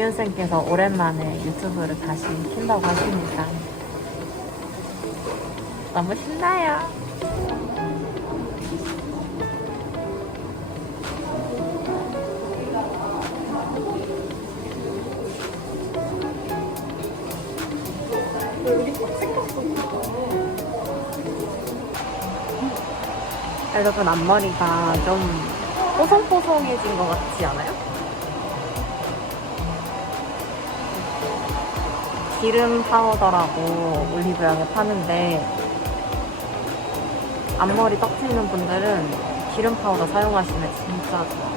지윤쌤께서 오랜만에 유튜브를 다시 킨다고 하시니까 너무 신나요. 여러분 앞머리가 좀 뽀송뽀송해진 것 같지 않아요? 기름 파우더라고 올리브영에 파는데 앞머리 떡 트이는 분들은 기름 파우더 사용하시면 진짜 좋아.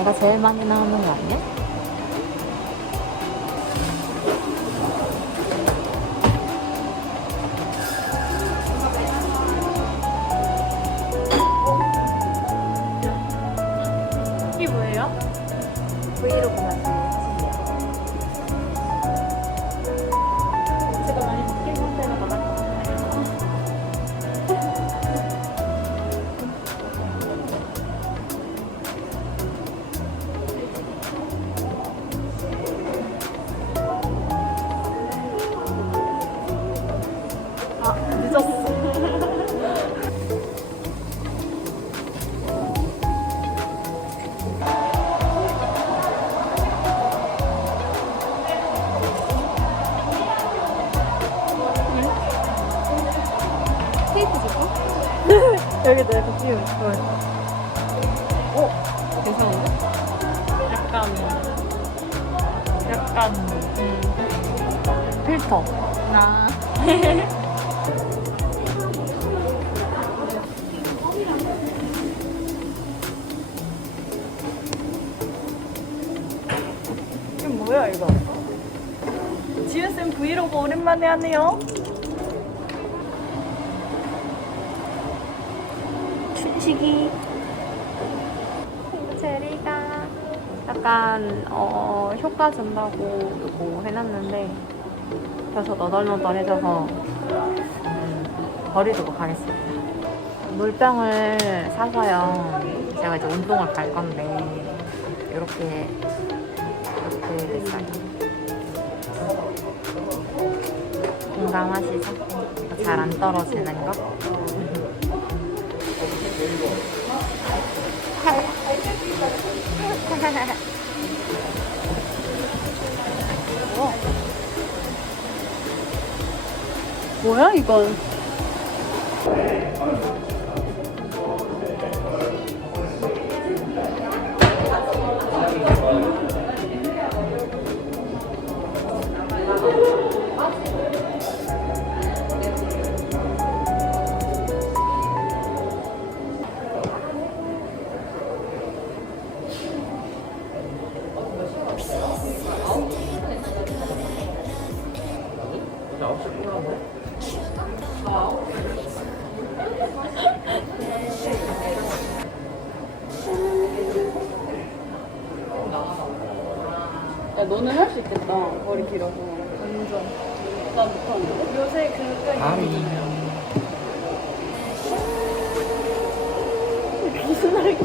얘가 제일 많이 나오는 거 아니야? 여기도 이렇게 끼우면 좋아요. 어? 괜찮은데? 약간, 약간, 음, 필터. 아. 이게 뭐야, 이거? 지윤쌤 브이로그 오랜만에 하네요. 춘식이. 제리가 약간, 어, 효과 준다고 이거 해놨는데, 그래서 너덜너덜해져서, 음, 버리도록 하겠습니다. 물병을 사서요. 제가 이제 운동을 갈 건데, 이렇게, 이렇게 됐어요. 공감하시죠? 잘 안 떨어지는 거? 뭐야 이건? 야 너는 할 수 있겠다. 머리 길어서. 완전. 난 못하는데. 요새 그거 무슨 말인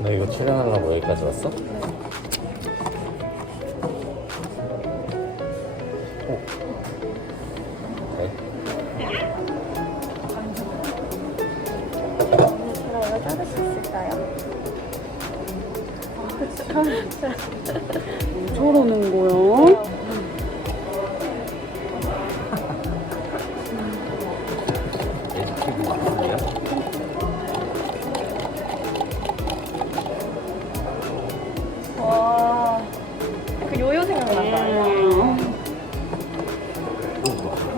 너 이거 촬영하려고 여기까지 왔어? 오. 네. 자를 수 있을까요? 저러는 거야?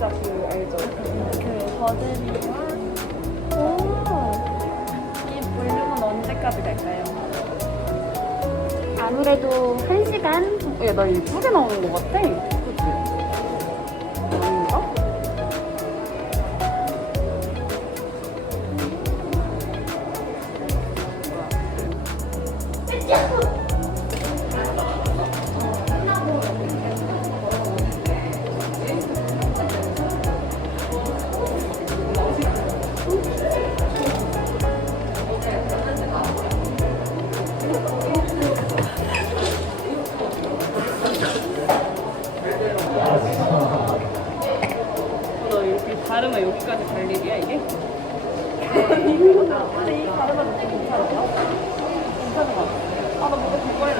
살짝 그, 알죠? 그, 버들이와. 오. 이 볼륨은 언제까지 갈까요? 아무래도 한 시간 야, 나 예쁘게 나오는 것 같아. 그치? 아닌가? 너 설마 여기까지 갈 일이야 이게? 근데 이 가르마 느낌 괜찮아요? 괜찮은 것 같아. 아나 뭔가 불거리는